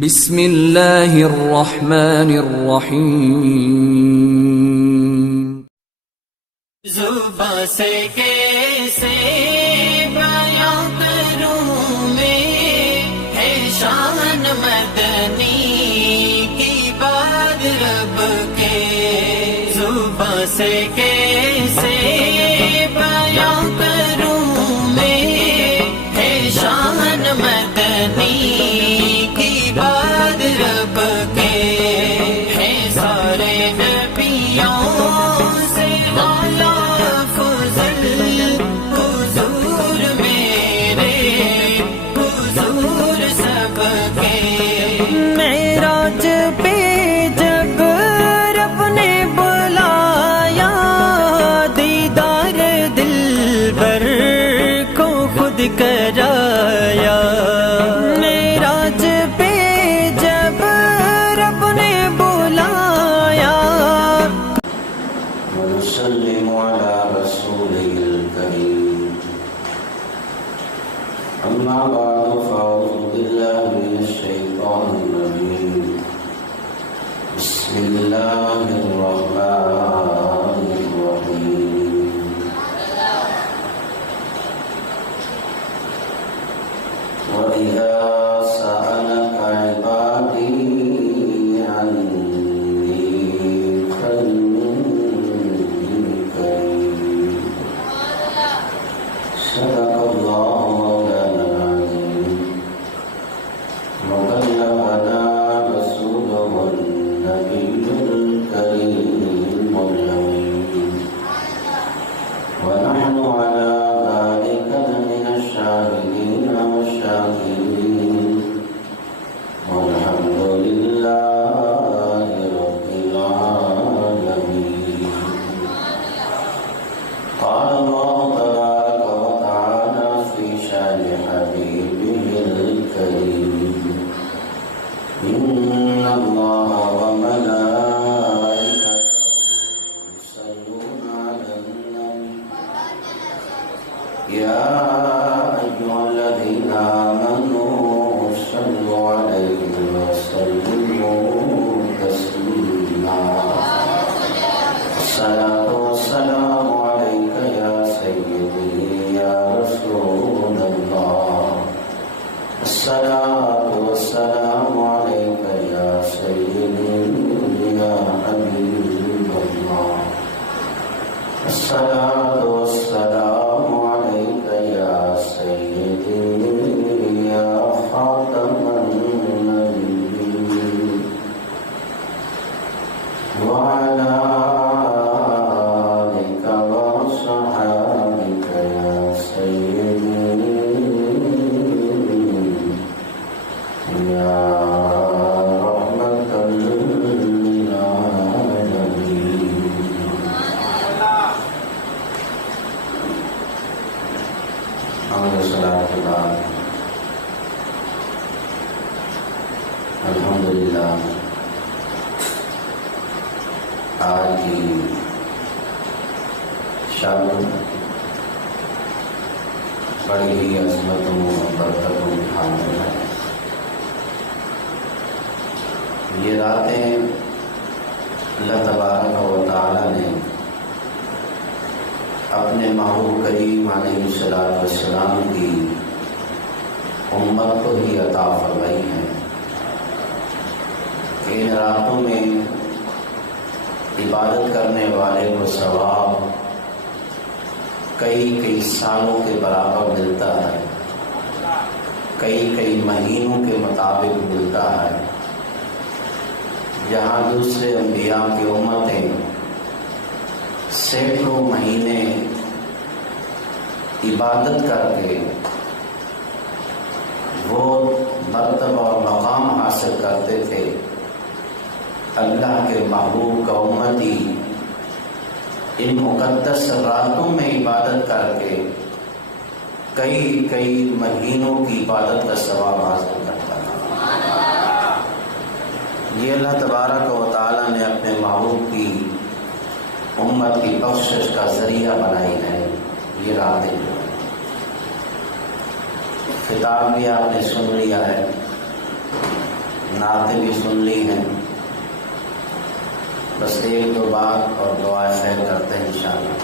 بسم اللہ الرحمن الرحیم۔ زباں سے کیسے بیان کروں میں ہے شان مدنی کی بات رب کے، زباں سے کیسے بیان کروں میں ہے شان مدنی کی بات رب کے، ہے سارے نبیوں سے معراج پہ جب رب نے بلایا، دیدار دلبر کو خود کرایا۔ معراج پہ جب رب نے بلایا، ونسلم على رسوله الكريم، أما بعد فأعوذ بالله من الشيطان الرجيم، بسم الله الرحمن الرحيم، وإذا سألك عبادي عني فإني قريب، صدق الله مولانا العظيم، وبلغنا رسوله النبي الكريم الأمين، ونحن على ذلك من الشاهدين والشاكرين، والحمد لله رب العالمين۔ قال الله تبارك وتعالى في شأن حبيبه الكريم، إن الله وملائكته يصلون على النبي، يا أيها الذين آمنوا صلوا عليه وسلموا تسليما، الصلاة والسلام عليك يا سيدي يا رسول الله، الصلاة والسلام عليك يا سيدي يا حبيب الله، الصلاة والسلام عليك يا سيدي يا خاتم النبيين، وعلى آلك وصحابك يا سيدي يا رحمة للعالمين۔ اور صلاة کے بعد الحمدللہ آج کی شب بڑی ہی عظمتوں اور برکتوں کی حامل ہے۔ یہ راتیں اللہ تبارک و تعالی نے اپنے محبوب کریم علیہ السلام کی امت کو ہی عطا فرمائی ہیں۔ ان راتوں میں عبادت کرنے والے کو ثواب کئی سالوں کے برابر ملتا ہے، کئی مہینوں کے مطابق ملتا ہے۔ جہاں دوسرے انبیاء کی امتیں سینکڑوں مہینے عبادت کر کے وہ مرتبہ اور مقام حاصل کرتے تھے، اللہ کے محبوب کا امتی ان مقدس راتوں میں عبادت کر کے کئی مہینوں کی عبادت کا ثواب حاصل کرتا ہے۔ یہ اللہ تبارک و تعالیٰ نے اپنے محبوب کی امت کی بخشش کا ذریعہ بنائی ہے یہ راتیں۔ خطاب بھی آپ نے سن لیا ہے، نعتیں بھی سن لی ہیں، بس ایک دو بات اور دعا خیر کرتے ہیں انشاءاللہ۔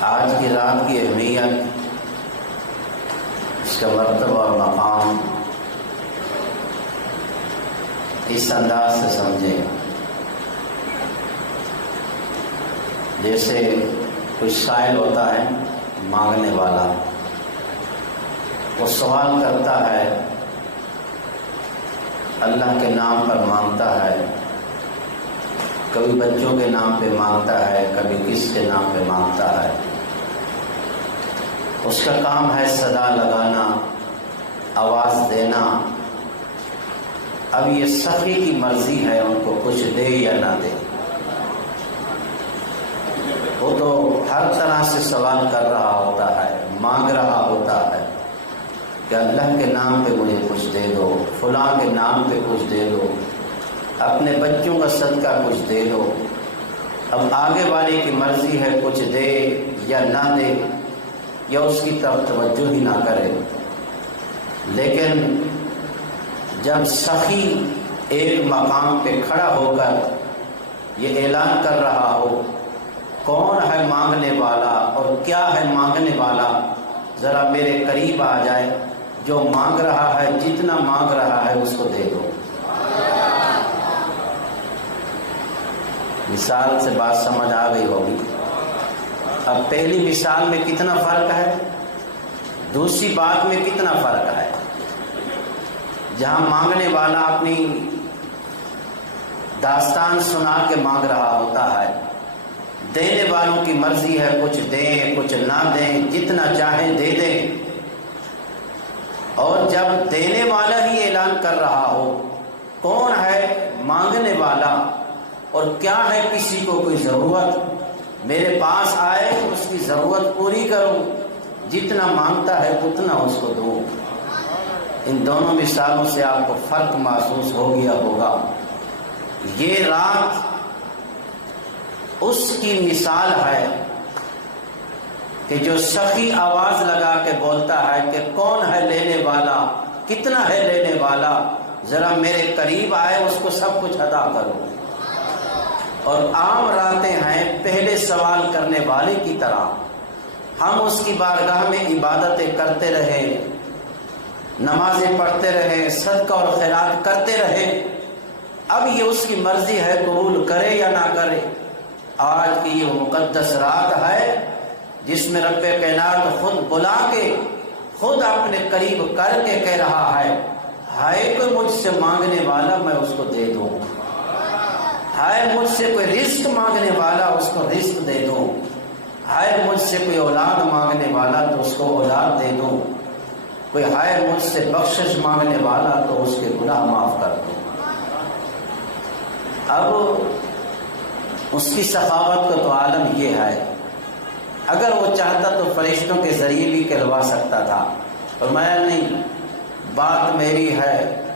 آج کی رات کی اہمیت، اس کا مرتبہ اور مقام اس انداز سے سمجھیں جیسے کوئی سائل ہوتا ہے، مانگنے والا، وہ سوال کرتا ہے، اللہ کے نام پر مانگتا ہے، کبھی بچوں کے نام پہ مانگتا ہے، کبھی کس کے نام پہ مانگتا ہے۔ اس کا کام ہے صدا لگانا، آواز دینا۔ اب یہ سخی کی مرضی ہے ان کو کچھ دے یا نہ دے۔ وہ تو ہر طرح سے سوال کر رہا ہوتا ہے، مانگ رہا ہوتا ہے کہ اللہ کے نام پہ مجھے کچھ دے دو، فلاں کے نام پہ کچھ دے دو، اپنے بچوں کا صدقہ کچھ دے دو۔ اب آگے والے کی مرضی ہے کچھ دے یا نہ دے، یا اس کی طرف توجہ ہی نہ کرے۔ لیکن جب سخی ایک مقام پہ کھڑا ہو کر یہ اعلان کر رہا ہو کون ہے مانگنے والا اور کیا ہے مانگنے والا، ذرا میرے قریب آ جائے، جو مانگ رہا ہے، جتنا مانگ رہا ہے اس کو دے دو۔ مثال سے بات سمجھ آ گئی ہوگی۔ اب پہلی مثال میں کتنا فرق ہے، دوسری بات میں کتنا فرق ہے۔ جہاں مانگنے والا اپنی داستان سنا کے مانگ رہا ہوتا ہے، دینے والوں کی مرضی ہے کچھ دیں کچھ نہ دیں، جتنا چاہیں دے دیں۔ اور جب دینے والا ہی اعلان کر رہا ہو کون ہے مانگنے والا اور کیا ہے کسی کو کوئی ضرورت، میرے پاس آئے اس کی ضرورت پوری کروں، جتنا مانگتا ہے اتنا اس کو دوں۔ ان دونوں مثالوں سے آپ کو فرق محسوس ہو گیا ہوگا۔ یہ رات اس کی مثال ہے کہ جو سخی آواز لگا کے بولتا ہے کہ کون ہے لینے والا، کتنا ہے لینے والا، ذرا میرے قریب آئے، اس کو سب کچھ ادا کرو۔ اور عام راتیں ہیں پہلے سوال کرنے والے کی طرح، ہم اس کی بارگاہ میں عبادتیں کرتے رہے، نمازیں پڑھتے رہے، صدقہ اور خیرات کرتے رہے۔ اب یہ اس کی مرضی ہے قبول کرے یا نہ کرے۔ آج کی یہ مقدس رات ہے جس میں رب کائنات خود بلا کے، خود اپنے قریب کر کے کہہ رہا ہے، ہائے کوئی مجھ سے مانگنے والا میں اس کو دے دوں، ہائے مجھ سے کوئی رزق مانگنے والا اس کو رزق دے دوں، ہائے مجھ سے کوئی اولاد مانگنے والا تو اس کو اولاد دے دوں، کوئی ہائے مجھ سے بخشش مانگنے والا تو اس کے گناہ معاف کر دوں۔ اب اس کی سخاوت کا تو عالم یہ ہے، اگر وہ چاہتا تو فرشتوں کے ذریعے بھی کہلوا سکتا تھا، فرمایا نہیں، بات میری ہے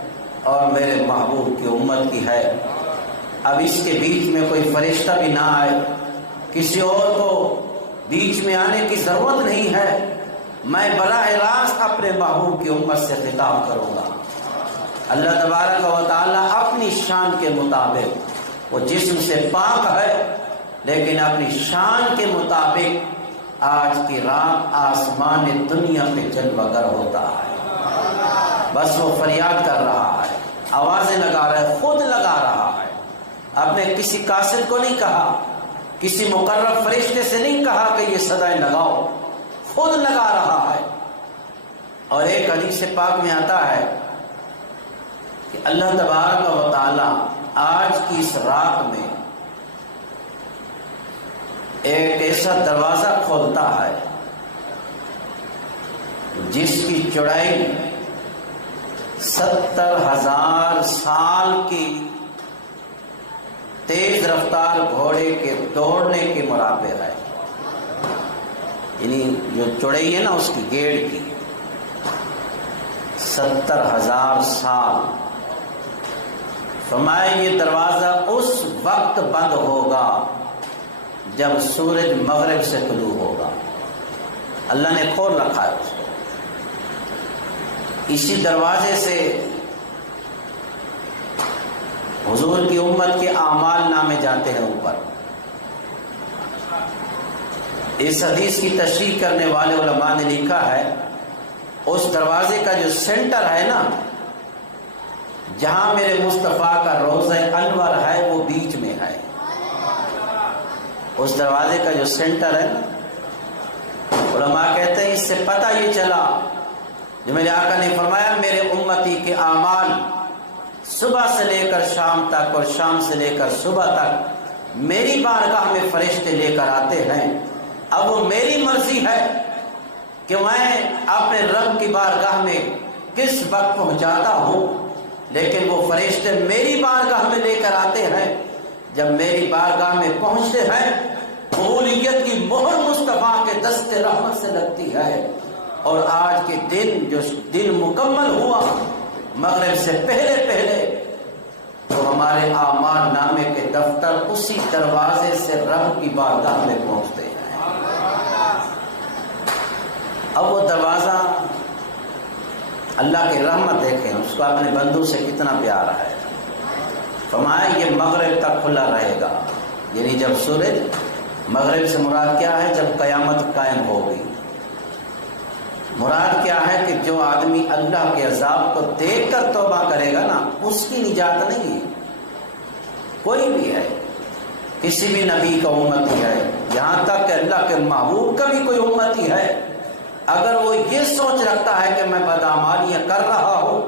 اور میرے محبوب کی امت کی ہے۔ اب اس کے بیچ میں کوئی فرشتہ بھی نہ آئے، کسی اور کو بیچ میں آنے کی ضرورت نہیں ہے، میں براہ راست اپنے محبوب کی امت سے خطاب کروں گا۔ اللہ تبارک و تعالیٰ اپنی شان کے مطابق، وہ جسم سے پاک ہے لیکن اپنی شان کے مطابق آج کی رات آسمان دنیا پہ جلوہ گر ہوتا ہے۔ بس وہ فریاد کر رہا ہے، آوازیں لگا رہا ہے، خود لگا رہا ہے، آپ نے کسی قاصد کو نہیں کہا، کسی مقرب فرشتے سے نہیں کہا کہ یہ صدائیں لگاؤ، خود لگا رہا ہے۔ اور ایک حدیث پاک میں آتا ہے کہ اللہ تبارک و تعالی آج کی اس رات میں ایک ایسا دروازہ کھولتا ہے جس کی چوڑائی 70,000 سال کی تیز رفتار گھوڑے کے دوڑنے کے مرابع ہے۔ یعنی جو چوڑائی ہے نا اس کی گیڑ کی 70,000 سال۔ فرمایا یہ دروازہ اس وقت بند ہوگا جب سورج مغرب سے طلوع ہوگا۔ اللہ نے کھول رکھا ہے اس کو۔ اسی دروازے سے حضور کی امت کے اعمال نامے جاتے ہیں اوپر. اس حدیث کی تشریح کرنے والے علماء نے لکھا ہے اس دروازے کا جو سینٹر ہے نا، جہاں میرے مصطفیٰ کا روضہ انور ہے وہ بیچ میں ہے. اس دروازے کا جو سینٹر ہے نا، علماء کہتے ہیں اس سے پتہ یہ چلا جو میرے آقا نے فرمایا میرے امتی کے اعمال صبح سے لے کر شام تک اور شام سے لے کر صبح تک میری بارگاہ میں فرشتے لے کر آتے ہیں. اب وہ میری مرضی ہے کہ میں اپنے رب کی بارگاہ میں کس وقت پہنچاتا ہوں، لیکن وہ فرشتے میری بارگاہ میں لے کر آتے ہیں. جب میری بارگاہ میں پہنچتے ہیں قبولیت کی مہر مصطفیٰ کے دست رحمت سے لگتی ہے. اور آج کے دن جو دن مکمل ہوا مغرب سے پہلے تو ہمارے اعمال نامے کے دفتر اسی دروازے سے رب کی بارگاہ میں پہنچتے ہیں. اب وہ دروازہ اللہ کی رحمت دیکھیں، اس کو اپنے بندوں سے کتنا پیارا ہے. فرمایا یہ مغرب تک کھلا رہے گا، یعنی جب سورج مغرب سے مراد کیا ہے؟ جب قیامت قائم ہوگی. مراد کیا ہے کہ جو آدمی اللہ کے عذاب کو دیکھ کر توبہ کرے گا نا، اس کی نجات نہیں ہے. کوئی بھی ہے، کسی بھی نبی کا امتی ہے، یہاں تک کہ اللہ کے محبوب کا بھی کوئی امتی ہے، اگر وہ یہ سوچ رکھتا ہے کہ میں بدعمالیاں کر رہا ہوں،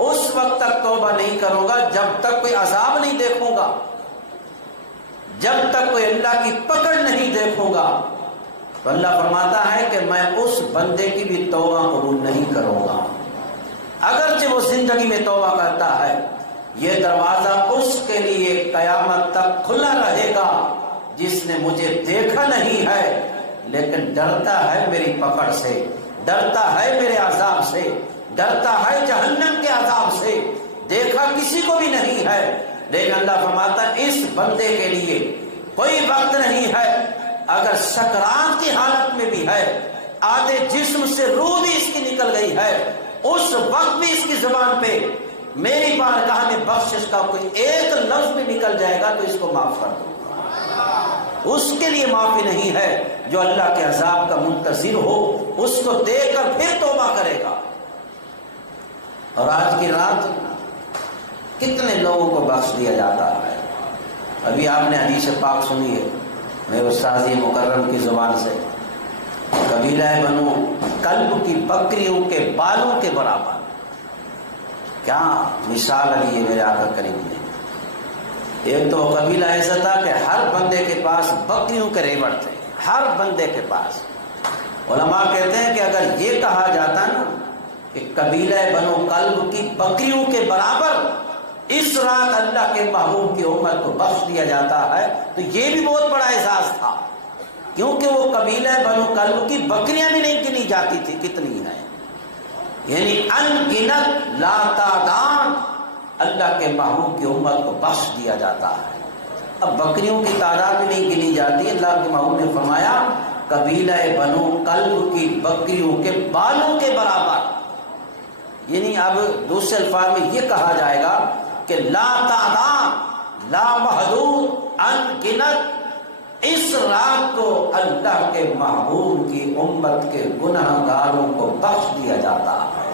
اس وقت تک توبہ نہیں کروں گا جب تک کوئی عذاب نہیں دیکھوں گا، جب تک کوئی اللہ کی پکڑ نہیں دیکھوں گا. تو اللہ فرماتا ہے کہ میں اس بندے کی بھی توبہ قبول نہیں کروں گا اگرچہ وہ زندگی میں توبہ کرتا ہے. یہ دروازہ اس کے لیے قیامت تک کھلا رہے گا جس نے مجھے دیکھا نہیں ہے لیکن ڈرتا ہے میری پکڑ سے، ڈرتا ہے میرے عذاب سے، ڈرتا ہے جہنم کے عذاب سے. دیکھا کسی کو بھی نہیں ہے، لیکن اللہ فرماتا ہے اس بندے کے لیے کوئی وقت نہیں ہے. اگر سکرات کی حالت میں بھی ہے، آدھے جسم سے روح بھی اس کی نکل گئی ہے، اس وقت بھی اس کی زبان پہ میری بارگاہ میں بخشش کا کوئی ایک لفظ بھی نکل جائے گا تو اس کو معاف کر دو. اس کے لیے معافی نہیں ہے جو اللہ کے عذاب کا منتظر ہو، اس کو دیکھ کر پھر توبہ کرے گا. اور آج کی رات کتنے لوگوں کو بخش دیا جاتا ہے. ابھی آپ نے حدیث پاک سنی ہے میرے استاذ مکرم کی زبان سے، قبیلہ بنو کلب کی بکریوں کے بالوں کے برابر. کیا مثال ہے یہ میرے آقا کریم نے. ایک تو قبیلہ ایسا تھا کہ ہر بندے کے پاس بکریوں کے ریوڑ تھے، ہر بندے کے پاس. علماء کہتے ہیں کہ اگر یہ کہا جاتا نا کہ قبیلہ بنو کلب کی بکریوں کے برابر اس رات اللہ کے محبوب کی امت کو بخش دیا جاتا ہے تو یہ بھی بہت بڑا اعزاز تھا، کیونکہ وہ قبیلہ بنو کلب کی بکریاں بھی نہیں گنی جاتی تھی. کتنی ہیں، یعنی ان گنت لا تعداد اللہ کے محبوب کی امت کو بخش دیا جاتا ہے. اب بکریوں کی تعداد بھی نہیں گنی جاتی. اللہ کے محبوب نے فرمایا قبیلہ بنو کلب کی بکریوں کے بالوں کے برابر. یعنی اب دوسرے الفاظ میں یہ کہا جائے گا کہ لا تعداد لا محدود ان گنت اس رات کو اللہ کے محبوب کی امت کے گناہگاروں کو بخش دیا جاتا ہے.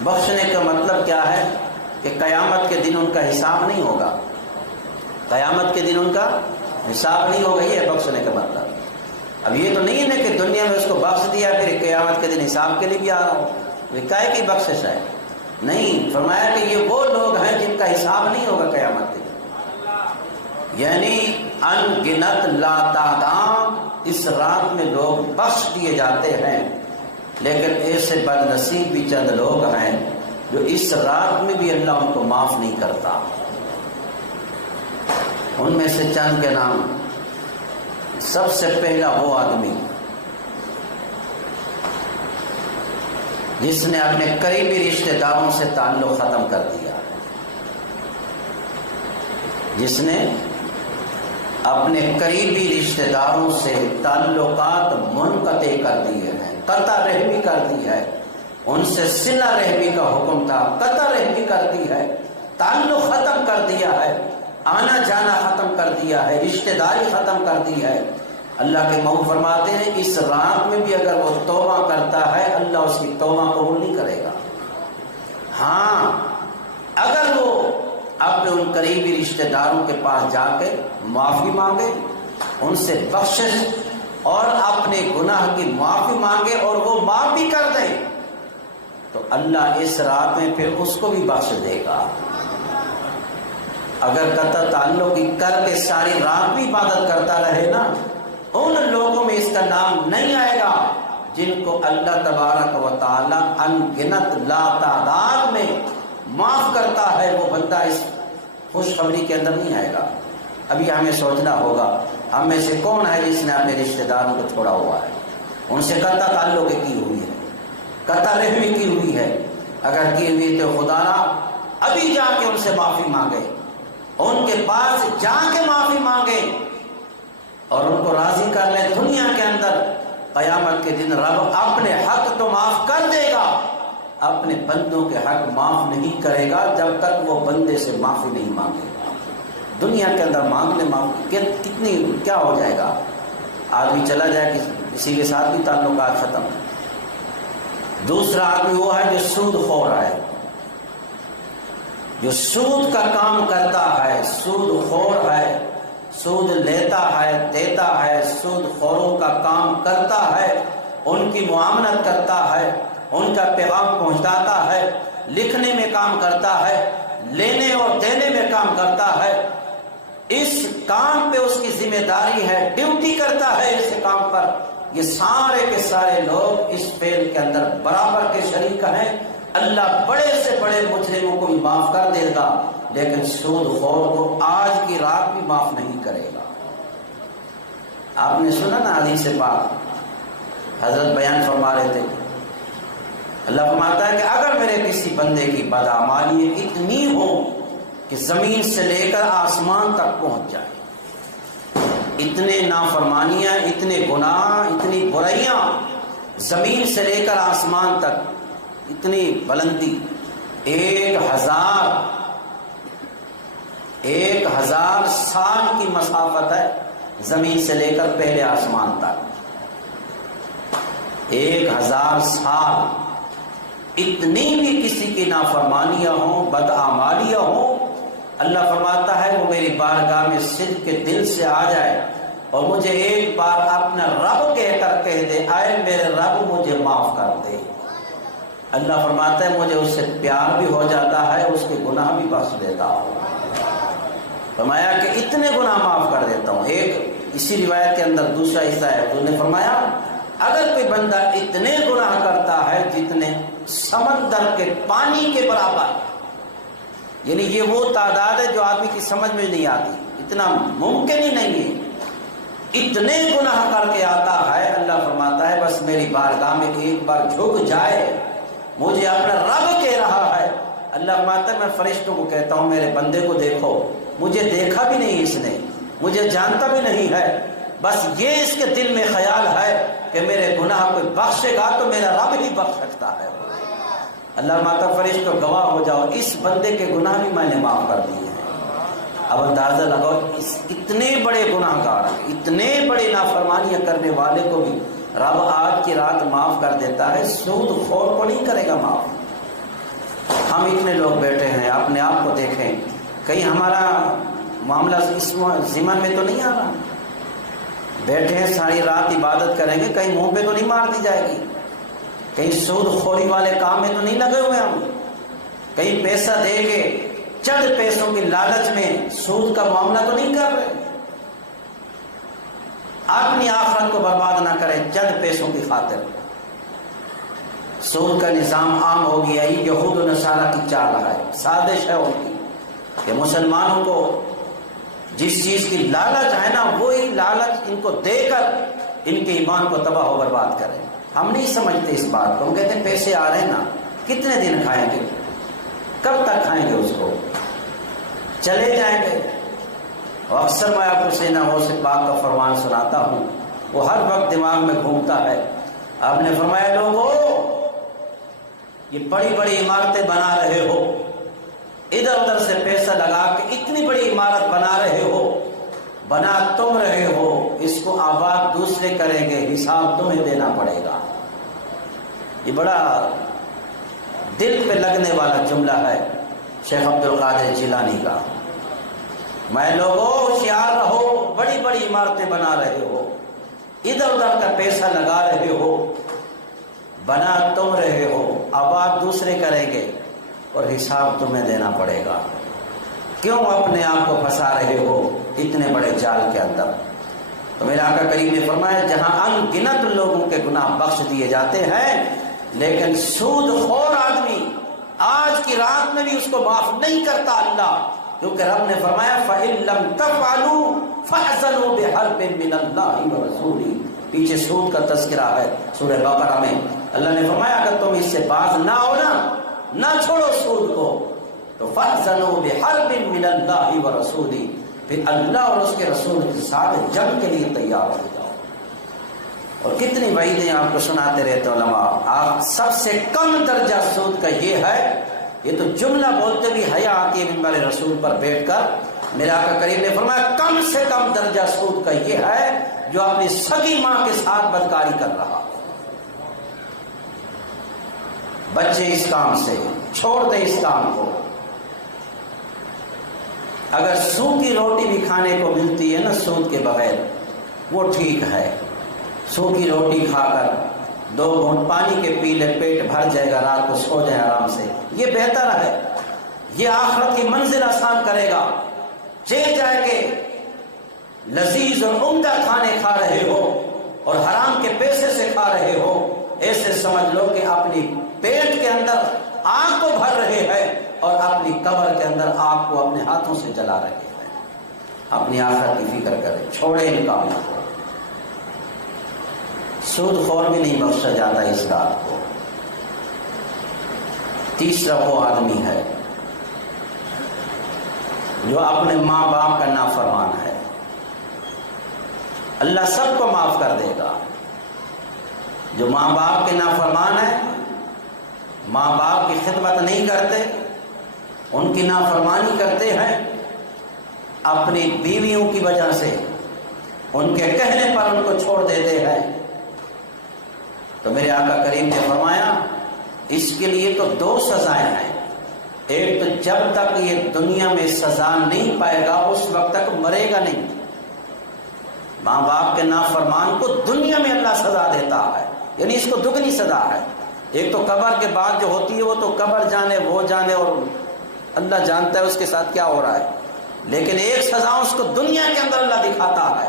بخشنے کا مطلب کیا ہے کہ قیامت کے دن ان کا حساب نہیں ہوگا، قیامت کے دن ان کا حساب نہیں ہوگا. یہ ہے بخشنے کا مطلب. اب یہ تو نہیں ہے کہ دنیا میں اس کو بخش دیا پھر قیامت کے دن حساب کے لیے بھی آ رہا ہو، یہ کائے کی بخشش ہے؟ نہیں، فرمایا کہ یہ وہ لوگ ہیں جن کا حساب نہیں ہوگا قیامت کے دن. یعنی ان گنت لا تعداد اس رات میں لوگ بخش دیے جاتے ہیں، لیکن ایسے بد نصیب بھی چند لوگ ہیں جو اس رات میں بھی اللہ ان کو معاف نہیں کرتا. ان میں سے چند کے نام. سب سے پہلا وہ آدمی جس نے اپنے قریبی رشتہ داروں سے تعلق ختم کر دیا، جس نے اپنے قریبی رشتہ داروں سے تعلقات منقطع کر دیے ہیں، قطع رحمی کر دی ہے. ان سے صلہ رحمی کا حکم تھا، قطع رحمی کر دی ہے. تعلق ختم کر دیا ہے، آنا جانا ختم کر دیا ہے، رشتہ داری ختم کر دی ہے۔ اللہ کے محبوب فرماتے ہیں اس رات میں بھی اگر وہ توبہ کرتا ہے اللہ اس کی توبہ قبول نہیں کرے گا۔ ہاں اگر وہ اپنے ان قریبی رشتہ داروں کے پاس جا کے معافی مانگے، ان سے بخشش اور اپنے گناہ کی معافی مانگے اور وہ معاف بھی کر دے تو اللہ اس رات میں پھر اس کو بھی بخش دے گا۔ اگر قطع تعلق کی کر کے ساری رات بھی عبادت کرتا رہے نا، ان لوگوں میں اس کا نام نہیں آئے گا جن کو اللہ تبارک و تعالی انگنت لا تعداد میں معاف کرتا ہے۔ وہ بندہ اس خوشخبری کے اندر نہیں آئے گا۔ ابھی ہمیں سوچنا ہوگا ہم میں سے کون ہے جس نے اپنے رشتہ داروں کو چھوڑا ہوا ہے، ان سے قطع تعلق کی ہوئی ہے، قطع رحمی کی ہوئی ہے۔ اگر کی ہوئی تو خدا نہ ابھی جا کے ان سے معافی مانگے، ان کے پاس جا کے معافی مانگے اور ان کو راضی کر لے۔ دنیا کے اندر قیامت کے دن رب اپنے حق تو معاف کر دے گا، اپنے بندوں کے حق معاف نہیں کرے گا جب تک وہ بندے سے معافی نہیں مانگے گا۔ دنیا کے اندر مانگ لے معافی، کتنی کیا ہو جائے گا؟ آدمی چلا جائے کسی کے ساتھ بھی تعلقات ختم۔ دوسرا آدمی وہ ہے جو سود خور ہے، جو سود کا کام کرتا ہے، سود خور ہے، سود لیتا ہے، دیتا ہے، سود خوروں کا کام کرتا ہے، ان کی معاملت کرتا ہے، ان کا پیغام پہنچاتا ہے، لکھنے میں کام کرتا ہے، لینے اور دینے میں کام کرتا ہے۔ اس کام پہ اس کی ذمہ داری ہے، ڈیوٹی کرتا ہے اس کام پر۔ یہ سارے کے سارے لوگ اس فعل کے اندر برابر کے شریک ہیں۔ اللہ بڑے سے بڑے مجرموں کو بھی معاف کر دے گا لیکن سود خور کو آج کی رات بھی معاف نہیں کرے گا۔ آپ نے سنا نا حدیث پاک، حضرت بیان فرما رہے تھے، اللہ فرماتا ہے کہ اگر میرے کسی بندے کی بدعمالی اتنی ہو کہ زمین سے لے کر آسمان تک پہنچ جائے، اتنے نافرمانیاں، اتنے گناہ، اتنی برائیاں، زمین سے لے کر آسمان تک اتنی بلندی، 1000 سال کی مسافت ہے زمین سے لے کر پہلے آسمان تک، 1000 سال۔ اتنی بھی کسی کی نافرمانیاں ہوں، بدعمالیاں ہوں، اللہ فرماتا ہے وہ میری بارگاہ میں صدق کے دل سے آ جائے اور مجھے ایک بار اپنا رب کہہ کر کہہ دے، اے میرے رب مجھے معاف کر دے۔ اللہ فرماتا ہے مجھے اس سے پیار بھی ہو جاتا ہے، اس کے گناہ بھی بخش دیتا ہوں۔ فرمایا کہ اتنے گناہ معاف کر دیتا ہوں۔ ایک اسی روایت کے اندر دوسرا حصہ ہے، انہوں نے فرمایا اگر کوئی بندہ اتنے گناہ کرتا ہے جتنے سمندر کے پانی کے برابر، یعنی یہ وہ تعداد ہے جو آدمی کی سمجھ میں نہیں آتی، اتنا ممکن ہی نہیں ہے، اتنے گناہ کر کے آتا ہے، اللہ فرماتا ہے بس میری بارگاہ میں ایک بار جھک جائے، مجھے اپنا رب کہہ رہا ہے۔ اللہ فرماتا ہے میں فرشتوں کو کہتا ہوں میرے بندے کو دیکھو، مجھے دیکھا بھی نہیں اس نے، مجھے جانتا بھی نہیں ہے، بس یہ اس کے دل میں خیال ہے کہ میرے گناہ کوئی بخشے گا تو میرا رب ہی بخش سکتا ہے۔ اللہ ماتا فرشتوں گواہ ہو جاؤ اس بندے کے گناہ بھی میں نے معاف کر دیے ہیں۔ اب اندازہ لگاؤ اتنے بڑے گناہ گار، اتنے بڑے نافرمانیاں کرنے والے کو بھی رب آج کی رات معاف کر دیتا ہے، سود خور کو نہیں کرے گا معاف۔ ہم اتنے لوگ بیٹھے ہیں، اپنے آپ کو دیکھیں، کہیں ہمارا معاملہ اس ضمن میں تو نہیں آ رہا؟ بیٹھے ہیں ساری رات عبادت کریں گے، کہیں منہ پہ تو نہیں مار دی جائے گی؟ کہیں سود خوری والے کام میں تو نہیں لگے ہوئے ہم؟ کہیں پیسہ دے کے چند پیسوں کی لالچ میں سود کا معاملہ تو نہیں کر رہے؟ اپنی آخرت کو برباد نہ کریں چند پیسوں کی خاطر۔ سود کا نظام عام ہو گیا، یہ یہود و نصارہ کی چال ہے، سازش ہے ان کی کہ مسلمانوں کو جس چیز کی لالچ ہے نا وہی لالچ ان کو دے کر ان کے ایمان کو تباہ و برباد کریں۔ ہم نہیں سمجھتے اس بات کو، ہم کہتے ہیں پیسے آ رہے ہیں نا، کتنے دن کھائیں گے، کب تک کھائیں گے اس کو، چلے جائیں گے۔ اور اکثر میں آپ کو سینا ہو سے پاک کا فرمان سناتا ہوں، وہ ہر وقت دماغ میں گھومتا ہے۔ آپ نے فرمایا لوگوں یہ بڑی بڑی عمارتیں بنا رہے ہو، ادھر ادھر سے پیسہ لگا کے اتنی بڑی عمارت بنا رہے ہو، بنا تم رہے ہو، اس کو آباد دوسرے کریں گے، حساب تمہیں دینا پڑے گا۔ یہ بڑا دل پہ لگنے والا جملہ ہے شیخ عبد القادر جیلانی کا۔ میں لوگوں ہوشیار رہو، بڑی بڑی عمارتیں بنا رہے ہو، ادھر ادھر کا پیسہ لگا رہے ہو، بنا تم رہے ہو، آباد دوسرے کریں گے اور حساب تمہیں دینا پڑے گا۔ کیوں اپنے آپ کو پھنسا رہے ہو اتنے بڑے جال کے اندر؟ تو میرے آقا کریم نے فرمایا جہاں ان گنت لوگوں کے گناہ بخش دیے جاتے ہیں، لیکن سود خور آدمی آج کی رات میں بھی اس کو معاف نہیں کرتا اللہ، کیونکہ رب نے فرمایا فَإِن لَمْ تَفْعَلُوا فَأْذَنُوا بِحَرْبٍ مِّنَ اللَّهِ وَرَسُولِهِ۔ پیچھے سود کا تذکرہ ہے سورہ بقرہ میں، اللہ نے فرمایا اگر تم اس سے باز نہ ہونا، نہ چھوڑو سود کو، تو فَأْذَنُوا بِحَرْبٍ مِّنَ اللَّهِ وَرَسُولِهِ، پھر اللہ اور اس کے رسول کے ساتھ جنگ کے لیے تیار ہو جاؤ۔ اور کتنی وعیدیں آپ کو سناتے رہتے علماء۔ آپ سب سے کم درجہ سود کا یہ ہے، یہ تو جملہ بولتے بھی حیا آتی ہے منبر رسول پر بیٹھ کر، میرے آقا کریم نے فرمایا کم سے کم درجہ سود کا یہ ہے جو اپنی سگی ماں کے ساتھ بدکاری کر رہا۔ بچے اس کام سے چھوڑ دیں اس کام کو۔ اگر سوکھی روٹی بھی کھانے کو ملتی ہے نا سود کے بغیر، وہ ٹھیک ہے، سوکھی روٹی کھا کر 2 گھونٹ پانی کے پی لے، پیٹ بھر جائے گا، رات کو سو جائے آرام سے، یہ بہتر ہے، یہ آخرت کی منزل آسان کرے گا۔ جیل جائے کہ لذیذ اور عمدہ کھانے کھا رہے ہو اور حرام کے پیسے سے کھا رہے ہو، ایسے سمجھ لو کہ اپنی پیٹ کے اندر آگ کو بھر رہے ہیں اور اپنی قبر کے اندر آگ کو اپنے ہاتھوں سے جلا رہے ہیں۔ اپنی آخرت کی فکر کریں، چھوڑے ان کاموں کو۔ سود خور بھی نہیں بخشا جاتا اس رات کو۔ تیسرا وہ آدمی ہے جو اپنے ماں باپ کا نافرمان ہے، اللہ سب کو معاف کر دے گا۔ جو ماں باپ کے نافرمان ہیں، ماں باپ کی خدمت نہیں کرتے، ان کی نافرمانی کرتے ہیں، اپنی بیویوں کی وجہ سے ان کے کہنے پر ان کو چھوڑ دیتے ہیں، تو میرے آقا کریم نے فرمایا اس کے لیے تو 2 سزائیں ہیں۔ ایک تو جب تک یہ دنیا میں سزا نہیں پائے گا اس وقت تک مرے گا نہیں۔ ماں باپ کے نافرمان کو دنیا میں اللہ سزا دیتا ہے، یعنی اس کو دگنی سزا ہے۔ ایک تو قبر کے بعد جو ہوتی ہے وہ تو قبر جانے وہ جانے اور اللہ جانتا ہے اس کے ساتھ کیا ہو رہا ہے، لیکن ایک سزا اس کو دنیا کے اندر اللہ دکھاتا ہے،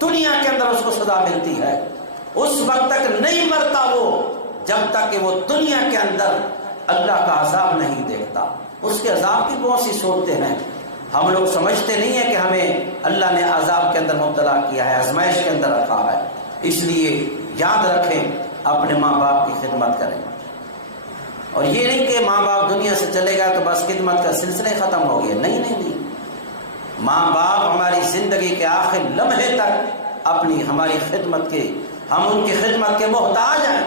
دنیا کے اندر اس کو سزا ملتی ہے۔ اس وقت تک نہیں مرتا وہ جب تک کہ وہ دنیا کے اندر اللہ کا عذاب نہیں دیکھتا۔ اس کے عذاب کی بہت سی صورتیں ہیں، ہم لوگ سمجھتے نہیں ہیں کہ ہمیں اللہ نے عذاب کے اندر مبتلا کیا ہے، آزمائش کے اندر رکھا ہے۔ اس لیے یاد رکھیں اپنے ماں باپ کی خدمت کریں، اور یہ نہیں کہ ماں باپ دنیا سے چلے گا تو بس خدمت کا سلسلہ ختم ہو گیا، نہیں نہیں نہیں، ماں باپ ہماری زندگی کے آخر لمحے تک اپنی ہماری خدمت کے، ہم ان کی خدمت کے محتاج ہیں۔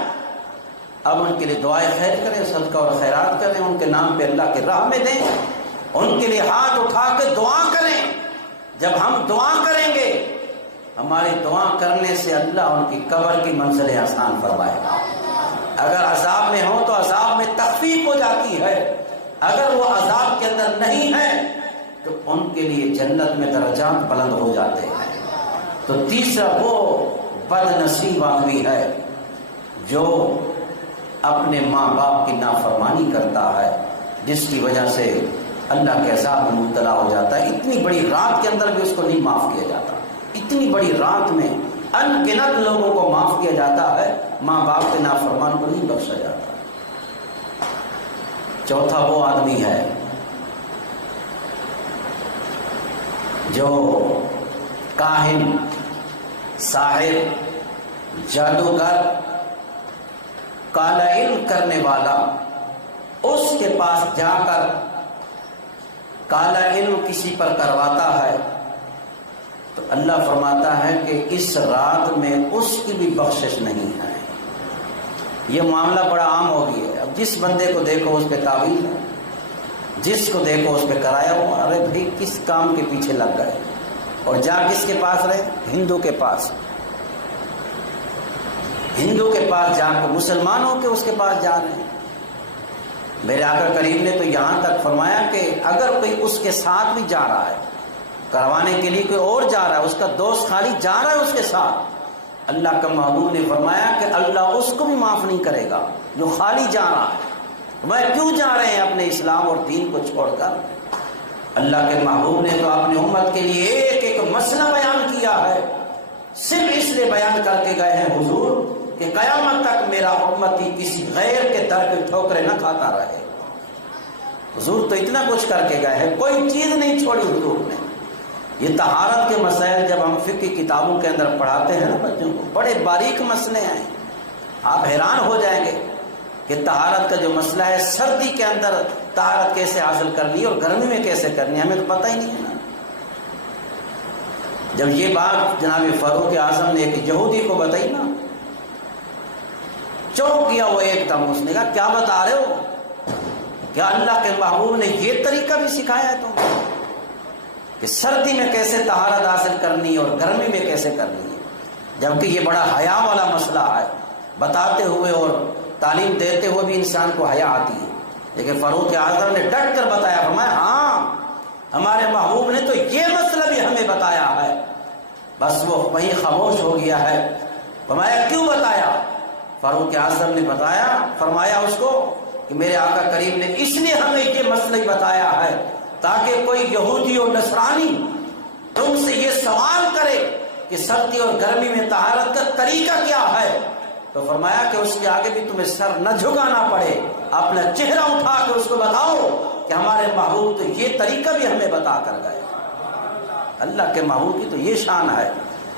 اب ان کے لیے دعائیں خیر کریں، صدقہ اور خیرات کریں، ان کے نام پہ اللہ کی راہ میں دیں، ان کے لیے ہاتھ اٹھا کے دعا کریں۔ جب ہم دعا کریں گے ہماری دعا کرنے سے اللہ ان کی قبر کی منزلیں آسان فرمائے گا۔ اگر عذاب میں ہو تو عذاب میں تخفیف ہو جاتی ہے، اگر وہ عذاب کے اندر نہیں ہے تو ان کے لیے جنت میں درجات بلند ہو جاتے ہیں۔ تو تیسرا وہ بد نصیب آدمی ہے جو اپنے ماں باپ کی نافرمانی کرتا ہے، جس کی وجہ سے اللہ کے عذاب میں مبتلا ہو جاتا ہے۔ اتنی بڑی رات کے اندر بھی اس کو نہیں معاف کیا جاتا، اتنی بڑی رات میں ان گنت لوگوں کو معاف کیا جاتا ہے، ماں باپ کے نافرمان کو نہیں بخشا جاتا۔ چوتھا وہ آدمی ہے جو کاہن، ساحر، جادوگر، کالا علم کرنے والا، اس کے پاس جا کر کالا علم کسی پر کرواتا ہے تو اللہ فرماتا ہے کہ اس رات میں اس کی بھی بخشش نہیں ہے۔ یہ معاملہ بڑا عام ہو گیا ہے، اب جس بندے کو دیکھو اس پہ تعویذ ہے، جس کو دیکھو اس پہ کرایا ہو. ارے بھائی کس کام کے پیچھے لگ گئے؟ اور جا کس کے پاس رہے؟ ہندو کے پاس. ہندو کے پاس جا کر مسلمانوں کے اس کے پاس جا رہے ہیں. میرے آقا کریم نے تو یہاں تک فرمایا کہ اگر کوئی اس کے ساتھ بھی جا رہا ہے کروانے کے لیے، کوئی اور جا رہا ہے، اس کا دوست خالی جا رہا ہے اس کے ساتھ، اللہ کا محبوب نے فرمایا کہ اللہ اس کو بھی معاف نہیں کرے گا جو خالی جا رہا ہے. وہ کیوں جا رہے ہیں اپنے اسلام اور دین کو چھوڑ کر؟ اللہ کے محبوب نے تو اپنی امت کے لیے ایک ایک مسئلہ بیان کیا ہے. صرف اس لیے بیان کر کے گئے ہیں حضور کہ قیامت تک میرا امتی کسی غیر کے در پہ ٹھوکریں نہ کھاتا رہے. حضور تو اتنا کچھ کر کے گئے ہیں، کوئی چیز نہیں چھوڑی حضور نے. یہ طہارت کے مسائل جب ہم فقہ کی کتابوں کے اندر پڑھاتے ہیں نا بچوں کو، بڑے باریک مسئلے ہیں. آپ حیران ہو جائیں گے کہ طہارت کا جو مسئلہ ہے، سردی کے اندر طہارت کیسے حاصل کرنی ہے اور گرمی میں کیسے کرنی ہے، ہمیں تو پتہ ہی نہیں ہے نا. جب یہ بات جناب فاروق اعظم نے ایک یہودی کو بتائی نا، چونک گیا وہ ایک دم. اس نے کہا کیا بتا رہے ہو؟ کیا اللہ کے محبوب نے یہ طریقہ بھی سکھایا ہے تمہیں کہ سردی میں کیسے طہارت حاصل کرنی ہے اور گرمی میں کیسے کرنی ہے؟ جبکہ یہ بڑا حیا والا مسئلہ ہے. بتاتے ہوئے اور تعلیم دیتے ہوئے بھی انسان کو حیا آتی ہے. لیکن فاروق اعظم نے ڈٹ کر بتایا، فرمایا ہاں ہمارے محبوب نے تو یہ مسئلہ بھی ہمیں بتایا ہے. بس وہ وہیں خاموش ہو گیا ہے. فرمایا کیوں بتایا؟ فاروق اعظم نے بتایا، فرمایا اس کو کہ میرے آقا کریم نے اس لیے ہمیں یہ مسئلہ ہی بتایا ہے تاکہ کوئی یہودی اور نصرانی تم سے یہ سوال کرے کہ سردی اور گرمی میں طہارت کا طریقہ کیا ہے، تو فرمایا کہ اس کے آگے بھی تمہیں سر نہ جھکانا پڑے، اپنا چہرہ اٹھا کے اس کو بتاؤ کہ ہمارے محبوب تو یہ طریقہ بھی ہمیں بتا کر گئے. اللہ کے محبوب کی تو یہ شان ہے.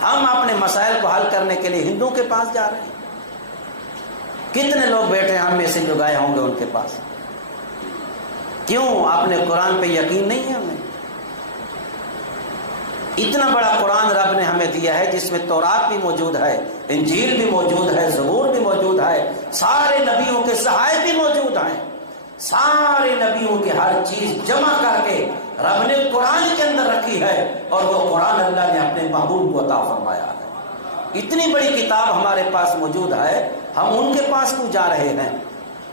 ہم اپنے مسائل کو حل کرنے کے لیے ہندوؤں کے پاس جا رہے ہیں. کتنے لوگ بیٹھے ہم میں سے جو گئے ہوں گے ان کے پاس؟ کیوں؟ آپ نے قرآن پہ یقین نہیں ہے ہمیں؟ اتنا بڑا قرآن رب نے ہمیں دیا ہے جس میں تورات بھی موجود ہے، انجیل بھی موجود ہے، زبور بھی موجود ہے، سارے نبیوں کے صحائف بھی موجود ہیں. سارے نبیوں کی ہر چیز جمع کر کے رب نے قرآن کے اندر رکھی ہے، اور وہ قرآن اللہ نے اپنے محبوب کو عطا فرمایا ہے. اتنی بڑی کتاب ہمارے پاس موجود ہے، ہم ان کے پاس کیوں جا رہے ہیں؟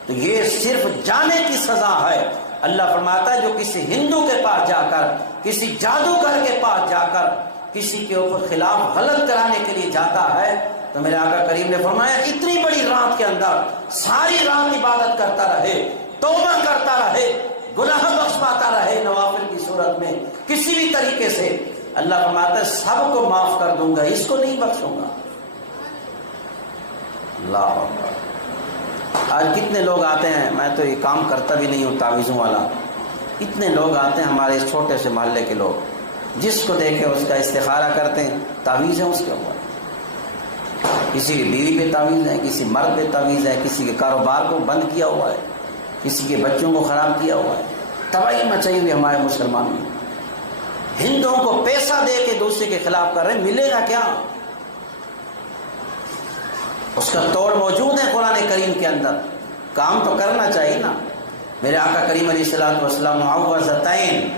تو یہ صرف جانے کی سزا ہے. اللہ فرماتا ہے جو کسی ہندو کے پاس جا کر، کسی جادوگر کے پاس جا کر کسی کے اوپر خلاف غلط کرانے کے لیے جاتا ہے، تو میرے آقا کریم نے فرمایا اتنی بڑی رات کے اندر ساری رات عبادت کرتا رہے، توبہ کرتا رہے، گناہ بخشواتا رہے نوافل کی صورت میں کسی بھی طریقے سے، اللہ فرماتا ہے سب کو معاف کر دوں گا، اس کو نہیں بخشوں گا. اللہ اکبر. آج کتنے لوگ آتے ہیں، میں تو یہ کام کرتا بھی نہیں ہوں تعویذوں والا، اتنے لوگ آتے ہیں ہمارے اس چھوٹے سے محلے کے لوگ، جس کو دیکھے اس کا استخارہ کرتے ہیں، تعویذ ہے اس کے اوپر. کسی کی بیوی پہ تعویذ ہے، کسی مرد پہ تعویذ ہے، کسی کے کاروبار کو بند کیا ہوا ہے، کسی کے بچوں کو خراب کیا ہوا ہے. تباہی مچائی ہوئی ہمارے مسلمانوں نے. ہندوؤں کو پیسہ دے کے دوسرے کے خلاف کر رہے ہیں، ملے گا کیا؟ اس کا توڑ موجود ہے قرآن کریم کے اندر. کام تو کرنا چاہیے نا. میرے آقا کریم علیہ الصلوۃ والسلام معوذتین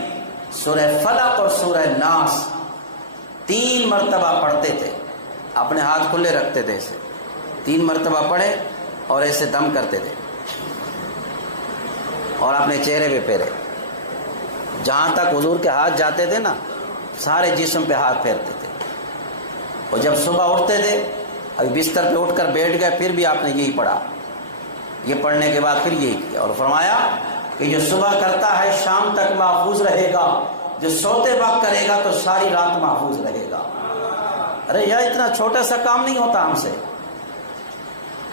سورہ فلق اور سورہ ناس 3 مرتبہ پڑھتے تھے. اپنے ہاتھ کھلے رکھتے تھے، ایسے 3 مرتبہ پڑھے اور ایسے دم کرتے تھے اور اپنے چہرے پہ پھیرے. جہاں تک حضور کے ہاتھ جاتے تھے نا، سارے جسم پہ ہاتھ پھیرتے تھے. اور جب صبح اٹھتے تھے، ابھی بستر پہ اٹھ کر بیٹھ گئے، پھر بھی آپ نے یہی پڑھا. یہ پڑھنے کے بعد پھر یہی کیا اور فرمایا کہ جو صبح کرتا ہے شام تک محفوظ رہے گا، جو سوتے وقت کرے گا تو ساری رات محفوظ رہے گا. ارے یار اتنا چھوٹا سا کام نہیں ہوتا ہم سے.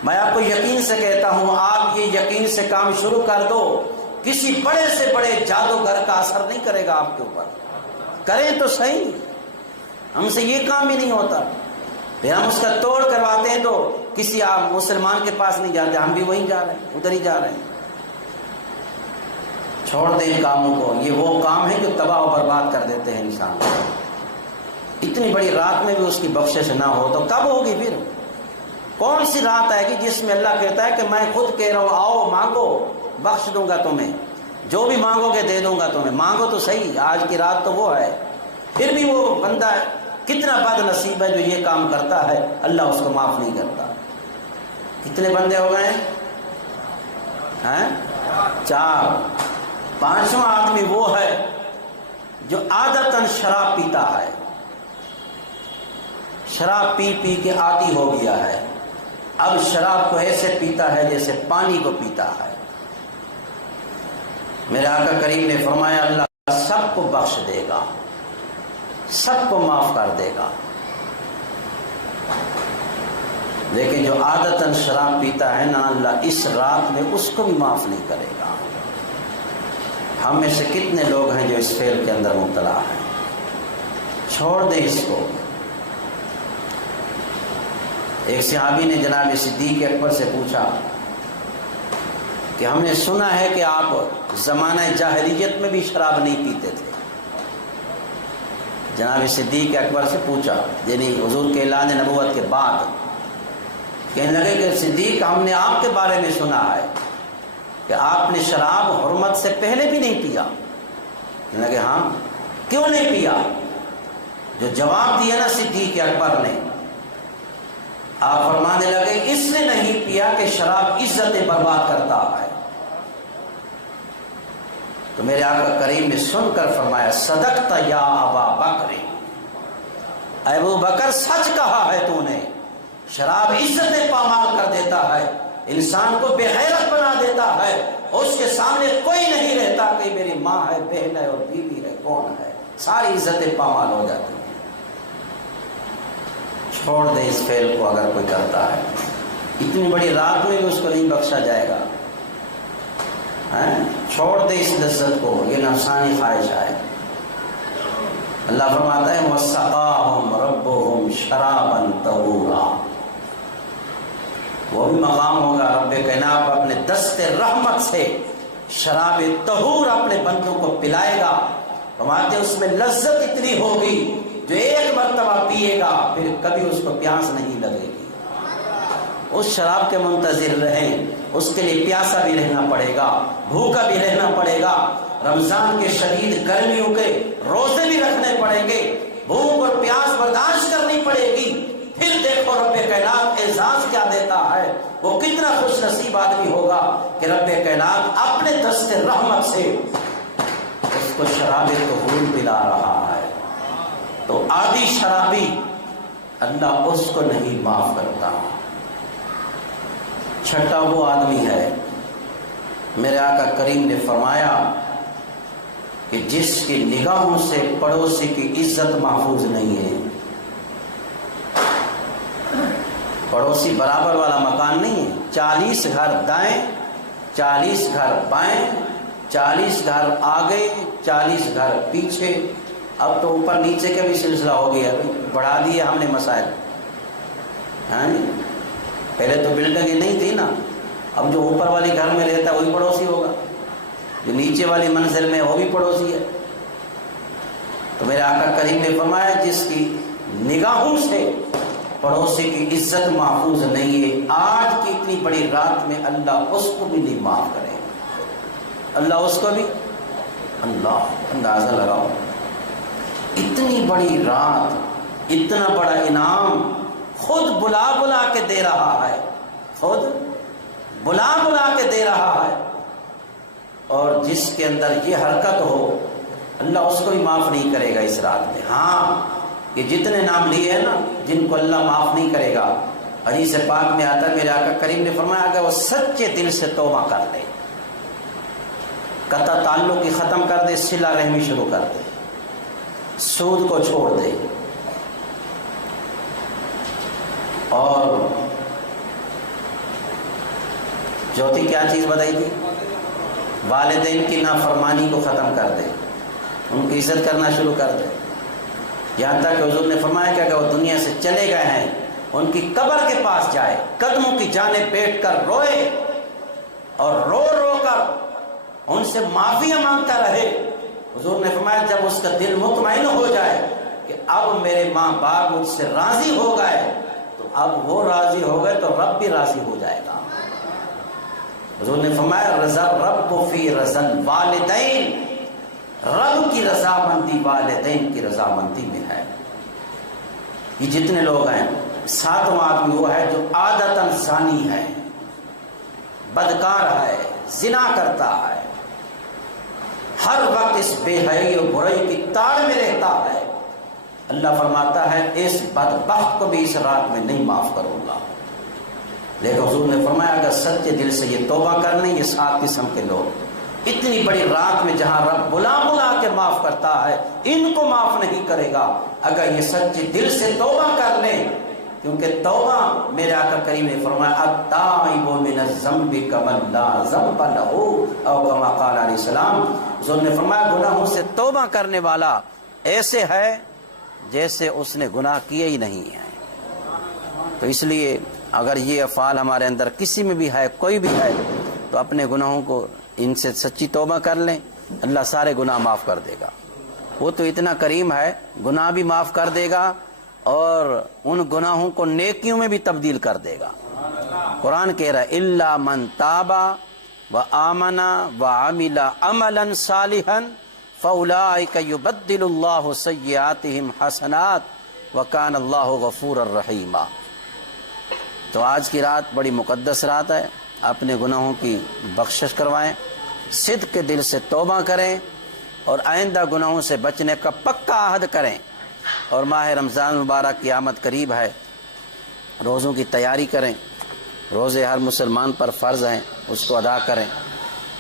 میں آپ کو یقین سے کہتا ہوں، آپ یہ یقین سے کام شروع کر دو، کسی بڑے سے بڑے جادوگر کا اثر نہیں کرے گا آپ کے اوپر. کریں تو صحیح، ہم سے یہ کام ہی نہیں ہوتا. پھر ہم اس کا توڑ کرواتے ہیں تو کسی آپ مسلمان کے پاس نہیں جاتے، ہم بھی وہیں جا رہے ہیں، ادھر ہی جا رہے ہیں. چھوڑ دیں ان کاموں کو. یہ وہ کام ہے جو تباہ و برباد کر دیتے ہیں انسان کو. اتنی بڑی رات میں بھی اس کی بخشش نہ ہو تو کب ہوگی؟ پھر کون سی رات آئے گی جس میں اللہ کہتا ہے کہ میں خود کہہ رہا ہوں آؤ مانگو بخش دوں گا تمہیں. جو بھی مانگو گے دے دوں گا تمہیں، مانگو تو صحیح، آج کی رات تو وہ ہے۔ پھر بھی وہ بندہ کتنا بد نصیب ہے جو یہ کام کرتا ہے، اللہ اس کو معاف نہیں کرتا۔ کتنے بندے ہو گئے ہیں؟ 4۔ 5واں آدمی وہ ہے جو عادتاً شراب پیتا ہے، شراب پی پی کے عادی ہو گیا ہے، اب شراب کو ایسے پیتا ہے جیسے پانی کو پیتا ہے۔ میرے آقا کریم نے فرمایا اللہ سب کو بخش دے گا، سب کو معاف کر دے گا، لیکن جو عادتاً شراب پیتا ہے نا، اللہ اس رات میں اس کو بھی معاف نہیں کرے گا۔ ہم میں سے کتنے لوگ ہیں جو اس فعل کے اندر مبتلا ہیں؟ چھوڑ دیں اس کو۔ ایک صحابی نے جناب صدیق اکبر سے پوچھا کہ ہم نے سنا ہے کہ آپ زمانہ جاہلیت میں بھی شراب نہیں پیتے تھے۔ جناب صدیق اکبر سے پوچھا، یعنی حضور کے اعلان نبوت کے بعد، کہنے لگے کہ صدیق ہم نے آپ کے بارے میں سنا ہے کہ آپ نے شراب حرمت سے پہلے بھی نہیں پیا۔ کہنے لگے ہاں، کیوں نہیں پیا؟ جو جواب دیا نا صدیق اکبر نے، آپ فرمانے لگے اس نے نہیں پیا کہ شراب عزتیں برباد کرتا ہے۔ تو میرے آقا کریم نے سن کر فرمایا صدقت یا ابا بکر، ابو بکر سچ کہا ہے تو نے، شراب عزتیں پامال کر دیتا ہے، انسان کو بے غیرت بنا دیتا ہے، اس کے سامنے کوئی نہیں رہتا کہ میری ماں ہے، بہن ہے اور بیوی ہے، کون ہے، ساری عزتیں پامال ہو جاتی ہیں۔ چھوڑ دے اس فعل کو اگر کوئی کرتا ہے، اتنی بڑی رات میں بھی اس کو نہیں بخشا جائے گا۔ چھوڑ دے اس لذت کو، یہ نفسانی خواہش ہے۔ اللہ فرماتا ہے وَسَقَاهُمْ رَبُّهُمْ شَرَابًا طَهُورًا، وہ بھی مقام ہوگا رب کائنات اپنے دست رحمت سے شراب طہور اپنے بندوں کو پلائے گا۔ فرماتے ہیں اس میں لذت اتنی ہوگی جو ایک مرتبہ پیے گا پھر کبھی اس کو پیاس نہیں لگے گی۔ اس شراب کے منتظر رہیں، اس کے لیے پیاسا بھی رہنا پڑے گا، بھوکا بھی رہنا پڑے گا، رمضان کے شدید گرمیوں کے روزے بھی رکھنے پڑیں گے، بھوک اور پیاس برداشت کرنی پڑے گی۔ پھر دیکھو رب کائنات اعزاز کیا دیتا ہے، وہ کتنا خوش نصیب آدمی ہوگا کہ رب کائنات اپنے دست رحمت سے اس کو شراب طہور پلا رہا ہے۔ تو عادی شرابی اللہ اس کو نہیں معاف کرتا۔ چھٹا وہ آدمی ہے، میرے آقا کریم نے فرمایا کہ جس کی نگاہوں سے پڑوسی کی عزت محفوظ نہیں ہے۔ پڑوسی برابر والا مکان نہیں ہے، 40 گھر دائیں، 40 گھر بائیں، 40 گھر آگے، 40 گھر پیچھے۔ اب تو اوپر نیچے کا بھی سلسلہ ہو گیا، بڑھا دیے ہم نے مسائل۔ پہلے تو بلڈنگیں نہیں تھی نا، اب جو اوپر والی گھر میں رہتا ہے وہی پڑوسی ہوگا، جو نیچے والی منزل میں وہ بھی پڑوسی ہے۔ تو میرے آقا کریم نے فرمایا جس کی نگاہوں سے پڑوسی کی عزت محفوظ نہیں ہے، آج کی اتنی بڑی رات میں اللہ اس کو بھی نہیں معاف کرے گا۔ اللہ اس کو بھی، اللہ اندازہ لگاؤ، اتنی بڑی رات، اتنا بڑا انعام خود بلا بلا کے دے رہا ہے، خود بلا بلا کے دے رہا ہے، اور جس کے اندر یہ حرکت ہو اللہ اس کو بھی معاف نہیں کرے گا اس رات میں۔ ہاں یہ جتنے نام لیے ہیں نا جن کو اللہ معاف نہیں کرے گا، حدیث پاک میں آتا ہے میرے آقا کریم نے فرمایا کہ وہ سچے دل سے توبہ کر لے، قطع تعلق کی ختم کر دے، صلہ رحمی شروع کر دے، سود کو چھوڑ دے، اور چوتھی کیا چیز بتائی تھی؟ والدین کی نافرمانی کو ختم کر دے، ان کی عزت کرنا شروع کر دے، یہاں تک کہ حضور نے فرمایا کہ اگر وہ دنیا سے چلے گئے ہیں ان کی قبر کے پاس جائے، قدموں کی جانب بیٹھ کر روئے اور رو رو کر ان سے معافیاں مانگتا رہے۔ حضور نے فرمایا جب اس کا دل مطمئن ہو جائے کہ اب میرے ماں باپ مجھ سے راضی ہو گئے، تو اب وہ راضی ہو گئے تو رب بھی راضی ہو جائے گا۔ حضور نے فرمایا رضا رب فی رضا والدین، رب کی رضامندی والدین کی رضامندی میں ہے۔ یہ جتنے لوگ ہیں، ساتواں آدمی وہ ہے جو عادتاً زانی ہے، بدکار ہے، زنا کرتا ہے، ہر وقت اس بے حیائی اور برائی کی تاڑ میں رہتا ہے، اللہ فرماتا ہے اس بدبخت کو بھی اس رات میں نہیں معاف کروں گا۔ لیکن حضور نے فرمایا اگر سچے دل سے یہ توبہ کر لیں، یہ 7 قسم کے لوگ اتنی بڑی رات میں جہاں رب بلا بلا کے معاف کرتا ہے، ان کو معاف نہیں کرے گا اگر یہ سچے دل سے توبہ کر لیں، کیونکہ توبہ میرے آقا کریم نے فرمایا التائب من الذنب کمن لا ذنب لہ، او کما قال علیہ السلام، حضور نے فرمایا گناہوں سے توبہ کرنے والا ایسے ہے جیسے اس نے گناہ کیے ہی نہیں ہے۔ تو اس لیے اگر یہ افعال ہمارے اندر کسی میں بھی ہے، کوئی بھی ہے، تو اپنے گناہوں کو ان سے سچی توبہ کر لیں، اللہ سارے گناہ معاف کر دے گا۔ وہ تو اتنا کریم ہے، گناہ بھی معاف کر دے گا اور ان گناہوں کو نیکیوں میں بھی تبدیل کر دے گا۔ قرآن کہہ رہا ہے الا من تاب وآمن وعمل عملا صالحا فاولئک یبدل اللہ سیئاتہم حسنات وکان اللہ غفورا رحیما۔ تو آج کی رات بڑی مقدس رات ہے، اپنے گناہوں کی بخشش کروائیں، صدق کے دل سے توبہ کریں اور آئندہ گناہوں سے بچنے کا پکا عہد کریں۔ اور ماہ رمضان مبارک کی آمد قریب ہے، روزوں کی تیاری کریں، روزے ہر مسلمان پر فرض ہیں، اس کو ادا کریں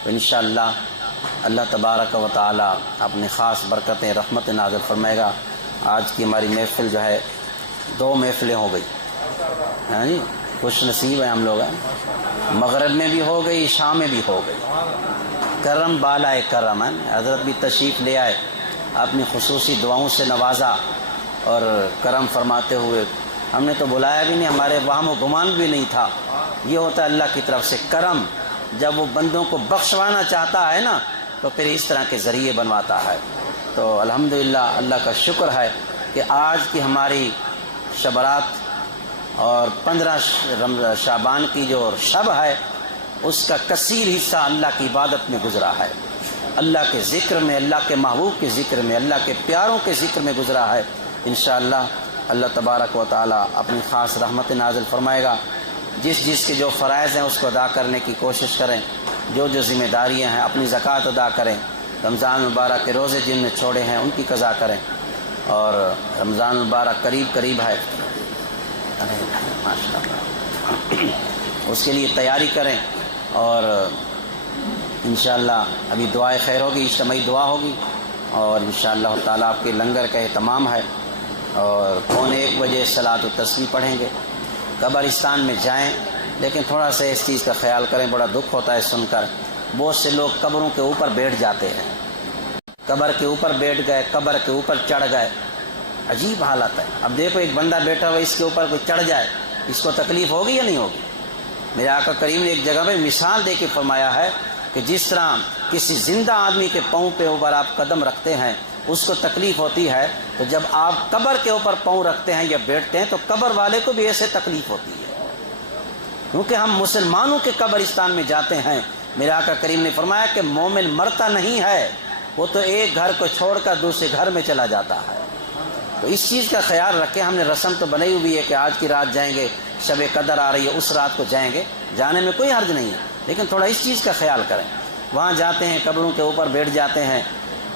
تو انشاءاللہ اللہ تبارک و تعالی اپنی خاص برکتیں رحمت نازل فرمائے گا۔ آج کی ہماری محفل جو ہے 2 محفلیں ہو گئی، ہاں جی، خوش نصیب ہیں ہم لوگ ہیں، مغرب میں بھی ہو گئی، شام میں بھی ہو گئی، کرم بالائے کرم ہے۔ حضرت بھی تشریف لے آئے، اپنی خصوصی دعاؤں سے نوازا اور کرم فرماتے ہوئے، ہم نے تو بلایا بھی نہیں، ہمارے وہم و گمان بھی نہیں تھا۔ یہ ہوتا ہے اللہ کی طرف سے کرم، جب وہ بندوں کو بخشوانا چاہتا ہے نا تو پھر اس طرح کے ذریعے بنواتا ہے۔ تو الحمدللہ اللہ کا شکر ہے کہ آج کی ہماری شبرات اور 15 شعبان کی جو شب ہے اس کا کثیر حصہ اللہ کی عبادت میں گزرا ہے، اللہ کے ذکر میں، اللہ کے محبوب کے ذکر میں، اللہ کے پیاروں کے ذکر میں گزرا ہے۔ انشاءاللہ اللہ تبارک و تعالی اپنی خاص رحمت نازل فرمائے گا۔ جس کے جو فرائض ہیں اس کو ادا کرنے کی کوشش کریں، جو ذمہ داریاں ہیں اپنی زکوٰۃ ادا کریں، رمضان مبارک کے روزے جن نے چھوڑے ہیں ان کی قضا کریں، اور رمضان مبارک قریب ہے، اس کے لیے تیاری کریں۔ اور انشاءاللہ ابھی دعائے خیر ہوگی، اجتماعی دعا ہوگی، اور انشاءاللہ تعالیٰ آپ کے لنگر کا اہتمام ہے، اور 1:15 بجے صلاۃ التسبیح پڑھیں گے۔ قبرستان میں جائیں، لیکن تھوڑا سا اس چیز کا خیال کریں، بڑا دکھ ہوتا ہے سن کر، بہت سے لوگ قبروں کے اوپر بیٹھ جاتے ہیں، قبر کے اوپر بیٹھ گئے، قبر کے اوپر چڑھ گئے، عجیب حالت ہے۔ اب دیکھو ایک بندہ بیٹھا ہوا، اس کے اوپر کوئی چڑھ جائے، اس کو تکلیف ہوگی یا نہیں ہوگی؟ میرے آقا کریم نے ایک جگہ پہ مثال دے کے فرمایا ہے کہ جس طرح کسی زندہ آدمی کے پاؤں پہ اوپر آپ قدم رکھتے ہیں اس کو تکلیف ہوتی ہے، تو جب آپ قبر کے اوپر پاؤں رکھتے ہیں یا بیٹھتے ہیں تو قبر والے کو بھی ایسے تکلیف ہوتی ہے، کیونکہ ہم مسلمانوں کے قبرستان میں جاتے ہیں۔ میرے آقا کریم نے فرمایا کہ مومن مرتا نہیں ہے، وہ تو ایک گھر کو چھوڑ کر دوسرے گھر میں چلا جاتا ہے۔ تو اس چیز کا خیال رکھیں، ہم نے رسم تو بنائی ہوئی ہے کہ آج کی رات جائیں گے، شب قدر آ رہی ہے، اس رات کو جائیں گے، جانے میں کوئی حرج نہیں ہے، لیکن تھوڑا اس چیز کا خیال کریں۔ وہاں جاتے ہیں، قبروں کے اوپر بیٹھ جاتے ہیں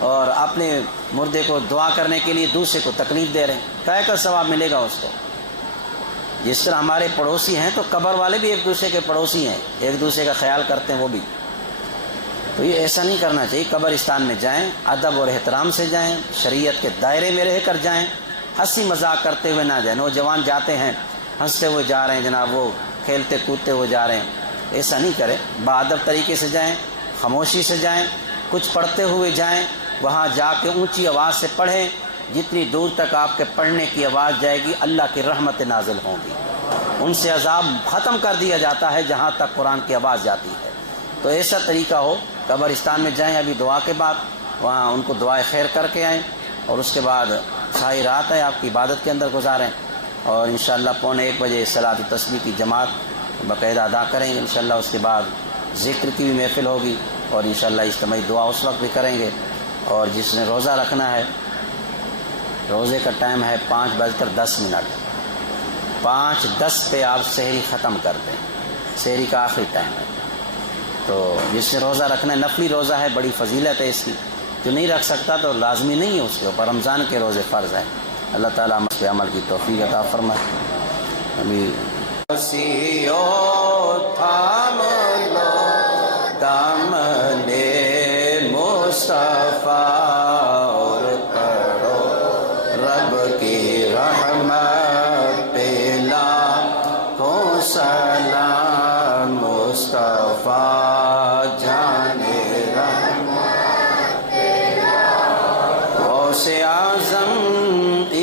اور اپنے مردے کو دعا کرنے کے لیے دوسرے کو تکلیف دے رہے ہیں، کیا کا ثواب ملے گا اس کو؟ جس طرح ہمارے پڑوسی ہیں تو قبر والے بھی ایک دوسرے کے پڑوسی ہیں، ایک دوسرے کا خیال کرتے ہیں وہ بھی۔ تو یہ ایسا نہیں کرنا چاہیے۔ قبرستان میں جائیں، ادب اور احترام سے جائیں، شریعت کے دائرے میں رہ کر جائیں، ہنسی مذاق کرتے ہوئے نہ جائیں۔ نوجوان جاتے ہیں ہنستے ہوئے جا رہے ہیں، جناب وہ کھیلتے کودتے ہوئے جا رہے ہیں، ایسا نہیں کریں۔ باادب طریقے سے جائیں، خاموشی سے جائیں، کچھ پڑھتے ہوئے جائیں، وہاں جا کے اونچی آواز سے پڑھیں، جتنی دور تک آپ کے پڑھنے کی آواز جائے گی اللہ کی رحمت نازل ہوں گی، ان سے عذاب ختم کر دیا جاتا ہے جہاں تک قرآن کی آواز جاتی ہے۔ تو ایسا طریقہ ہو، قبرستان میں جائیں ابھی دعا کے بعد، وہاں ان کو دعائے خیر کر کے آئیں، اور اس کے بعد ساری رات ہے آپ کی عبادت کے اندر گزاریں، اور انشاءاللہ 1:15 بجے صلاۃ التسبیح کی جماعت باقاعدہ ادا کریں گے انشاءاللہ۔ اس کے بعد ذکر کی بھی محفل ہوگی اور انشاءاللہ اجتماعی دعا اس وقت بھی کریں گے. اور جس نے روزہ رکھنا ہے، روزے کا ٹائم ہے 5:10. 5:10 پہ آپ سحری ختم کر دیں، سحری کا آخری ٹائم ہے. تو جس نے روزہ رکھنا ہے، نفلی روزہ ہے، بڑی فضیلت ہے اس کی. جو نہیں رکھ سکتا تو لازمی نہیں ہے اس کے اوپر، رمضان کے روزے فرض ہیں. اللہ تعالیٰ ہم پہ عمل کی توفیق عطا فرمائے. ابھی مصطفیٰ اور پڑھو رب کی رحمت پہ لاکھوں سلام. مصطفیٰ جانے رحمت پہ لاکھوں غوث اعظم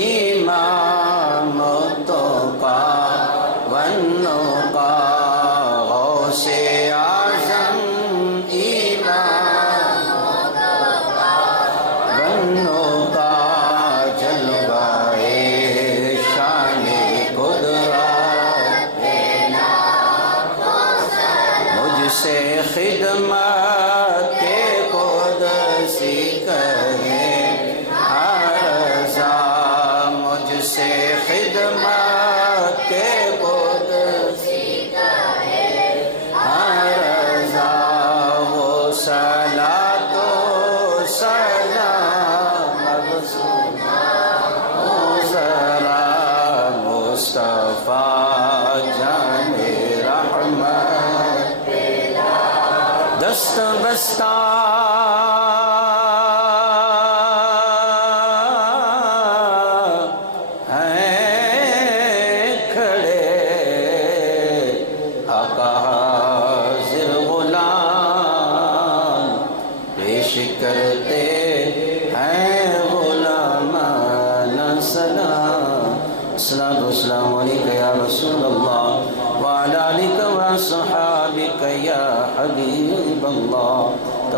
امام التقیٰ والنقیٰ. غوث اعظم سے خدمت کے قدسی کہے ہر زاں. مجھ سے خدمت کے قدسی کہے ہر زاں. وہ صلاۃ و سلام ذرا مصطفیٰ جانے رحمت دست بستہ ہیں کھڑے آقا حاضر غلام پیش کرتے ہیں غلامان سلام. الصلاۃ والسلام علیک یا رسول اللہ وعلی آلک و صحابک یا حبیب اللہ.